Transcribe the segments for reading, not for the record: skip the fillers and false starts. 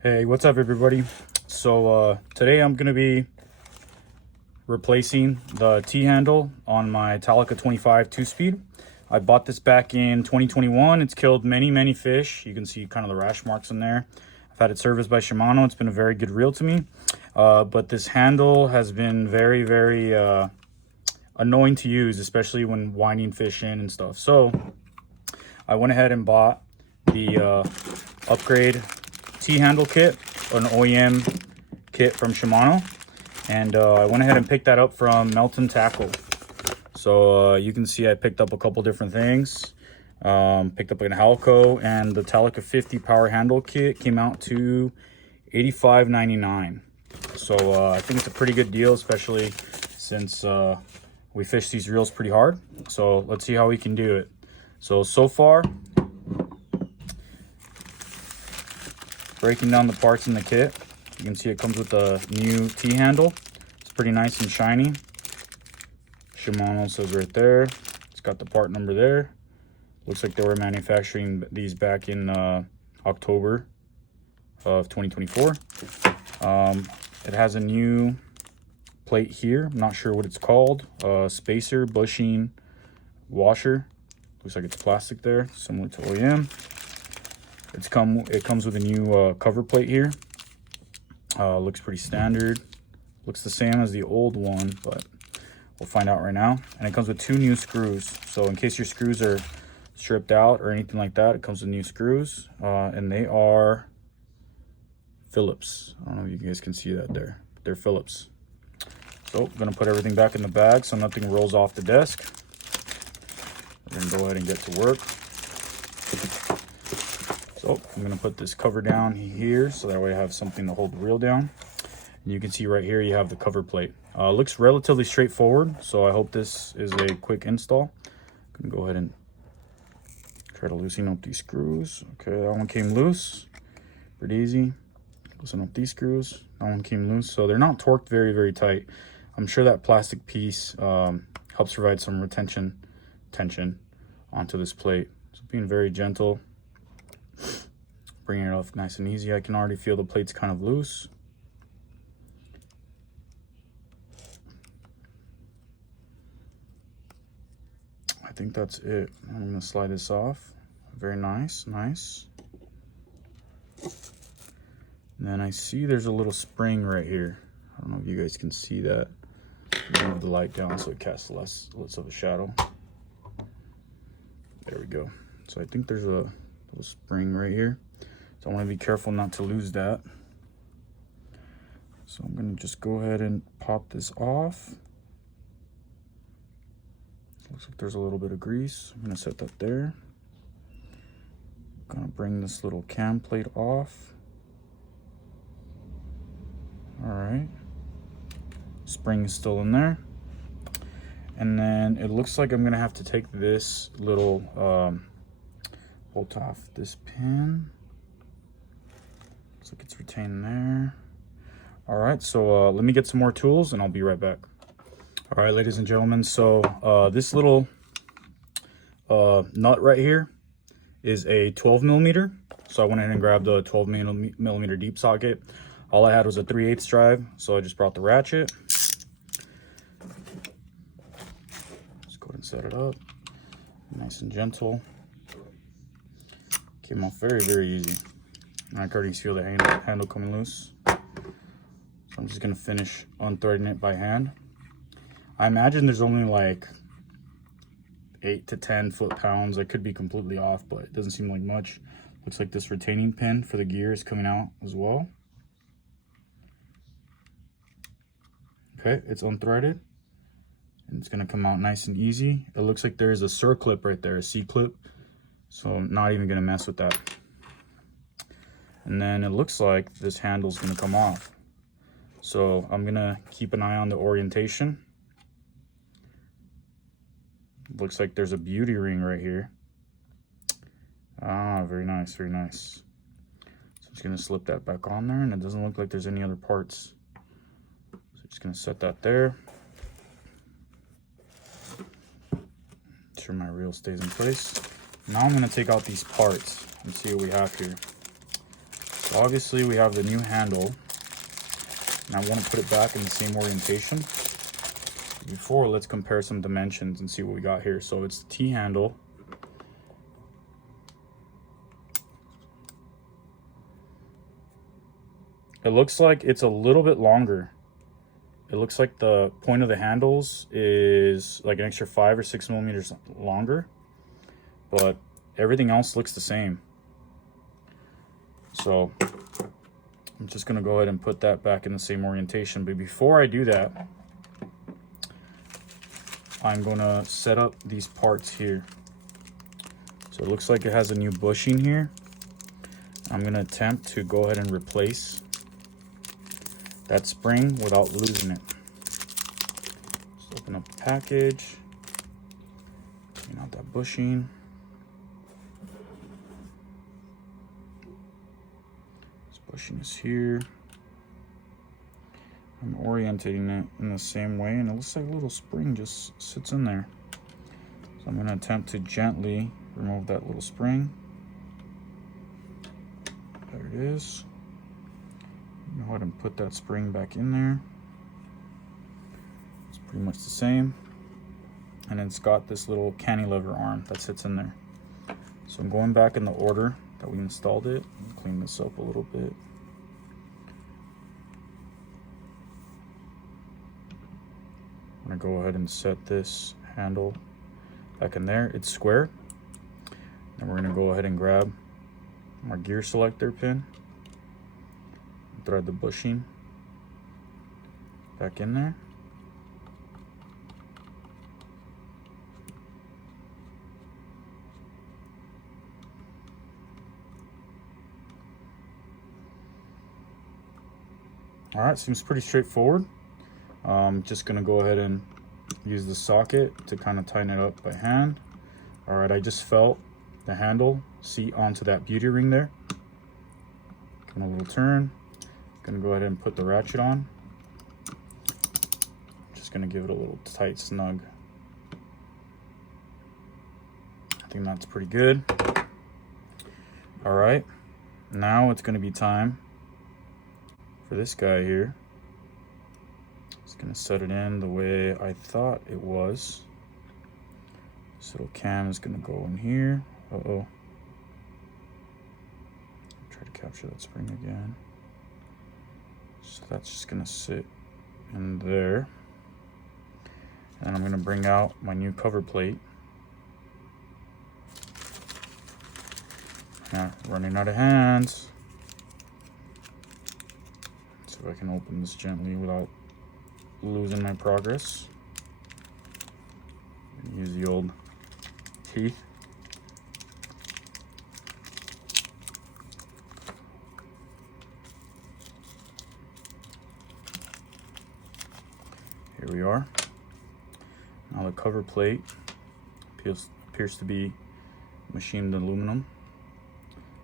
Hey, what's up everybody? So today I'm gonna be replacing the T-handle on my Talica 25 2-speed. I bought this back in 2021. It's killed many fish. You can see kind of the rash marks in there. I've had it serviced by Shimano. It's been a very good reel to me. But this handle has been very annoying to use, especially when winding fish in and stuff. So I went ahead and bought the upgrade T-handle kit, an OEM kit from Shimano, and I went ahead and picked that up from Melton Tackle. So you can see I picked up a couple different things. Picked up an Halco, and the Talica 50 power handle kit came out to $85.99. So I think it's a pretty good deal, especially since we fish these reels pretty hard. So let's see how we can do it. So far, breaking down the parts in the kit, you can see it comes with a new T-handle. It's pretty nice and shiny. Shimano says right there. It's got the part number there. Looks like they were manufacturing these back in October of 2024. It has a new plate here. I'm not sure what it's called. Spacer, bushing, washer. Looks like it's plastic there, similar to OEM. It comes with a new cover plate here. Looks pretty standard. Looks the same as the old one, but we'll find out right now. And it comes with 2 new screws. So in case your screws are stripped out or anything like that, it comes with new screws. And they are Phillips. I don't know if you guys can see that there. They're Phillips. So I'm gonna put everything back in the bag so nothing rolls off the desk. We're gonna go ahead and get to work. So I'm gonna put this cover down here so that way I have something to hold the reel down. And you can see right here you have the cover plate. Looks relatively straightforward, so I hope this is a quick install. I'm gonna go ahead and try to loosen up these screws. Okay, that one came loose. Pretty easy. Loosen up these screws. That one came loose. So they're not torqued very tight. I'm sure that plastic piece helps provide some tension onto this plate. So being very gentle, bringing it off nice and easy. I can already feel the plate's kind of loose. I think that's it. I'm gonna slide this off. Very nice. And then I see there's a little spring right here. I don't know if you guys can see that. Move the light down so it casts less of a shadow. There we go. So I think there's a little spring right here. So I want to be careful not to lose that. So I'm going to just go ahead and pop this off. Looks like there's a little bit of grease. I'm going to set that there. I'm going to bring this little cam plate off. All right. Spring is still in there. And then it looks like I'm going to have to take this little bolt off this pin. Looks like it's retained there. All right, so let me get some more tools and I'll be right back. All right, ladies and gentlemen, so this little nut right here is a 12 millimeter. So I went ahead and grabbed a 12 millimeter deep socket. All I had was a 3/8 drive, so I just brought the ratchet. Just go ahead and set it up, nice and gentle. Came off very easy. And I can already feel the handle coming loose. So I'm just gonna finish unthreading it by hand. I imagine there's only like 8 to 10 foot-pounds. I could be completely off, but it doesn't seem like much. Looks like this retaining pin for the gear is coming out as well. Okay, it's unthreaded. And it's gonna come out nice and easy. It looks like there's a circlip right there, a C-clip. So I'm not even gonna mess with that. And then it looks like this handle's gonna come off. So I'm gonna keep an eye on the orientation. Looks like there's a beauty ring right here. Ah, very nice. So I'm just gonna slip that back on there, and it doesn't look like there's any other parts. So just gonna set that there. Make sure my reel stays in place. Now I'm gonna take out these parts and see what we have here. So obviously we have the new handle, and I want to put it back in the same orientation. Before, let's compare some dimensions and see what we got here. So it's the T handle. It looks like it's a little bit longer. It looks like the point of the handles is like an extra 5 or 6 millimeters longer, but everything else looks the same. So I'm just gonna go ahead and put that back in the same orientation. But before I do that, I'm gonna set up these parts here. So it looks like it has a new bushing here. I'm gonna attempt to go ahead and replace that spring without losing it. Just open up the package, clean out that bushing. This bushing is here. I'm orientating it in the same way, and it looks like a little spring just sits in there. So I'm going to attempt to gently remove that little spring. There it is. Go ahead and put that spring back in there. It's pretty much the same. And it's got this little cantilever arm that sits in there. So I'm going back in the order that we installed it. Clean this up a little bit. I'm gonna go ahead and set this handle back in there. It's square. And we're gonna go ahead and grab our gear selector pin, thread the bushing back in there. All right, seems pretty straightforward. Just gonna go ahead and use the socket to kind of tighten it up by hand. All right, I just felt the handle seat onto that beauty ring there. Give it a little turn. Gonna go ahead and put the ratchet on. Just gonna give it a little tight snug. I think that's pretty good. All right, now it's gonna be time for this guy here. Just gonna set it in the way I thought it was. This little cam is gonna go in here. Uh-oh. Try to capture that spring again. So that's just gonna sit in there. And I'm gonna bring out my new cover plate. Now, running out of hands. See if I can open this gently without losing my progress. Use the old teeth. Here we are. Now the cover plate appears to be machined aluminum.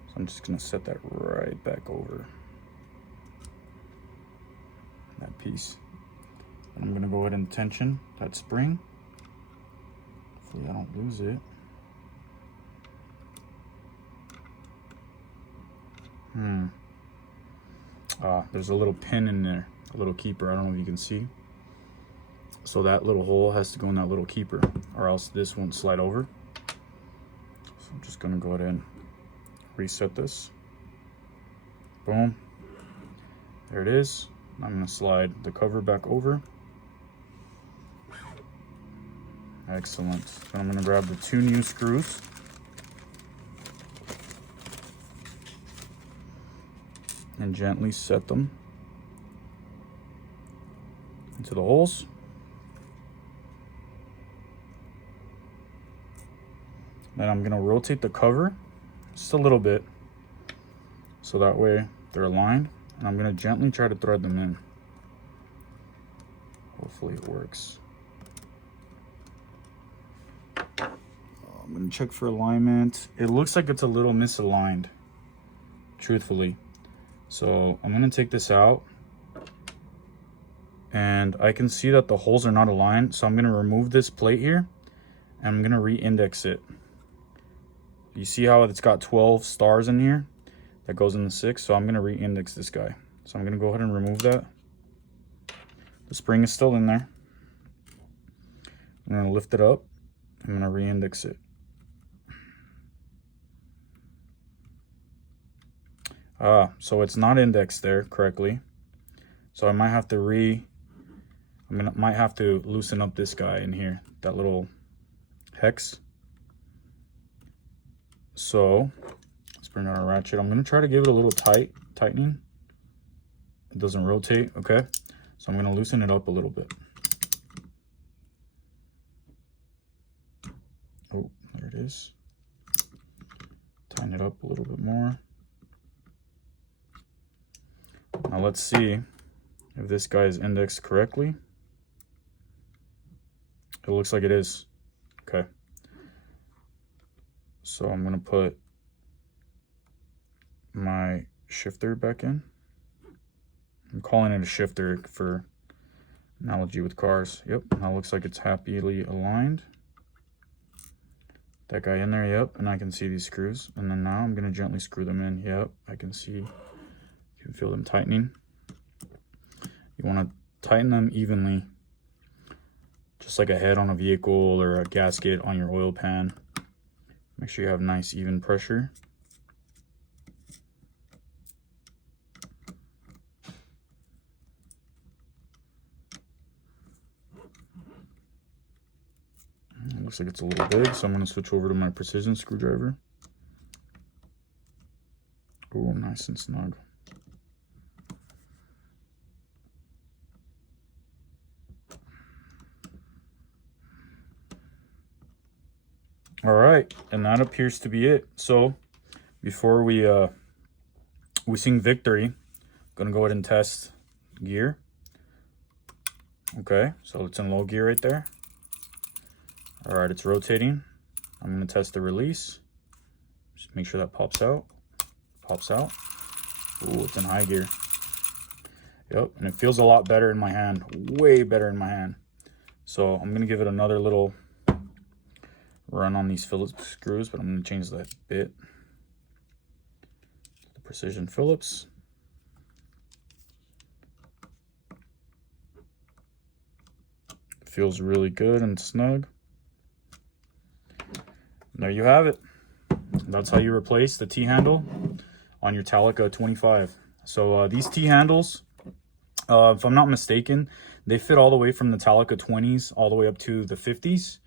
So I'm just gonna set that right back over that piece. And I'm gonna go ahead and tension that spring. Hopefully I don't lose it. There's a little pin in there, a little keeper. I don't know if you can see. So that little hole has to go in that little keeper, or else this won't slide over. So I'm just gonna go ahead and reset this. Boom. There it is. I'm gonna slide the cover back over. Excellent. Then I'm gonna grab the 2 new screws. And gently set them into the holes. Then I'm gonna rotate the cover just a little bit, so that way they're aligned. And I'm gonna gently try to thread them in. Hopefully it works. I'm gonna check for alignment. It looks like it's a little misaligned, truthfully. So I'm gonna take this out, and I can see that the holes are not aligned. So I'm gonna remove this plate here, and I'm gonna re-index it. You see how it's got 12 stars in here? that goes in the 6. So I'm going to re-index this guy. So I'm going to go ahead and remove that. The spring is still in there. I'm going to lift it up. I'm going to re-index it. So it's not indexed there correctly. So I might have to might have to loosen up this guy in here, that little hex. So let's bring out our ratchet. I'm going to try to give it a little tightening. It doesn't rotate, okay? So I'm going to loosen it up a little bit. Oh, there it is. Tighten it up a little bit more. Now let's see if this guy is indexed correctly. It looks like it is. Okay. So I'm going to put my shifter back in. I'm calling it a shifter for analogy with cars. Yep, now it looks like it's happily aligned. That guy in there, yep, and I can see these screws. And then now I'm going to gently screw them in. Yep, I can see, you can feel them tightening. You want to tighten them evenly, just like a head on a vehicle or a gasket on your oil pan. Make sure you have nice even pressure. It looks like it's a little big, so I'm going to switch over to my precision screwdriver. Oh, nice and snug. All right, and that appears to be it. So before we sing victory, I'm gonna go ahead and test gear. Okay, so it's in low gear right there. All right, it's rotating. I'm gonna test the release. Just make sure that pops out. Pops out. Ooh, it's in high gear. Yep, and it feels a lot better in my hand. Way better in my hand. So I'm gonna give it another little run on these Phillips screws, but I'm going to change that bit. The precision Phillips. It feels really good and snug. And there you have it. That's how you replace the T-handle on your Talica 25. So these T-handles, if I'm not mistaken, they fit all the way from the Talica 20s all the way up to the 50s.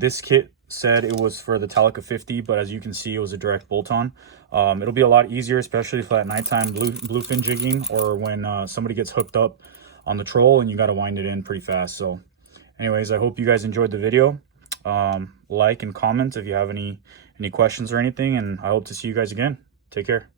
This kit said it was for the Talica 50, but as you can see, it was a direct bolt-on. It'll be a lot easier, especially for that nighttime bluefin jigging, or when somebody gets hooked up on the troll and you got to wind it in pretty fast. So anyways, I hope you guys enjoyed the video. Like and comment if you have any questions or anything, and I hope to see you guys again. Take care.